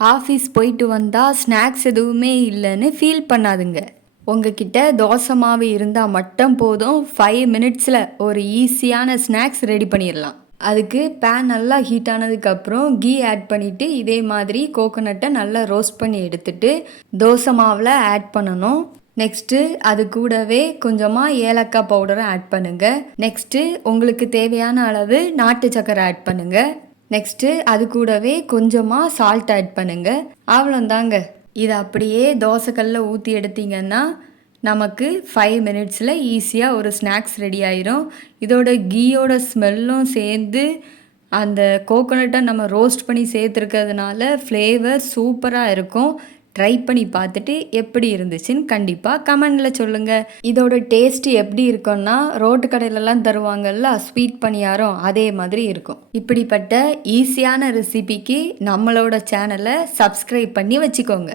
Office போயிட்டு வந்தால் snacks எதுவுமே இல்லைன்னு ஃபீல் பண்ணாதுங்க. உங்ககிட்ட தோசை மாவு இருந்தால் மட்டும் போதும், 5 மினிட்ஸில் ஒரு ஈஸியான ஸ்நாக்ஸ் ரெடி பண்ணிடலாம். அதுக்கு பேன் நல்லா ஹீட் ஆனதுக்கப்புறம் கீ ஆட் பண்ணிவிட்டு இதே மாதிரி கோகோனட்டை நல்லா ரோஸ்ட் பண்ணி எடுத்துட்டு தோசை மாவில் ஆட் பண்ணணும். நெக்ஸ்ட்டு அது கூடவே கொஞ்சமாக ஏலக்காய் பவுடரை ஆட் பண்ணுங்கள். நெக்ஸ்ட்டு உங்களுக்கு தேவையான அளவு நாட்டு சக்கரை ஆட் பண்ணுங்கள். நெக்ஸ்ட்டு அது கூடவே கொஞ்சமாக சால்ட் ஆட் பண்ணுங்கள். அவ்வளோந்தாங்க. இதை அப்படியே தோசைக்கல்லில் ஊற்றி எடுத்திங்கன்னா நமக்கு 5 மினிட்ஸில் ஈஸியாக ஒரு ஸ்நாக்ஸ் ரெடி ஆயிரும். இதோட கீயோட ஸ்மெல்லும் சேர்ந்து அந்த கோகோனட்டை நம்ம ரோஸ்ட் பண்ணி சேர்த்துருக்கிறதுனால ஃப்ளேவர் சூப்பராக இருக்கும். ட்ரை பண்ணி பார்த்துட்டு எப்படி இருந்துச்சுன்னு கண்டிப்பாக கமெண்டில் சொல்லுங்கள். இதோட டேஸ்ட்டு எப்படி இருக்குன்னா ரோட்டு கடையிலலாம் தருவாங்கல்ல ஸ்வீட் பணியாரம், அதே மாதிரி இருக்கும். இப்படிப்பட்ட ஈஸியான ரெசிபிக்கு நம்மளோட சேனலை சப்ஸ்கிரைப் பண்ணி வச்சுக்கோங்க.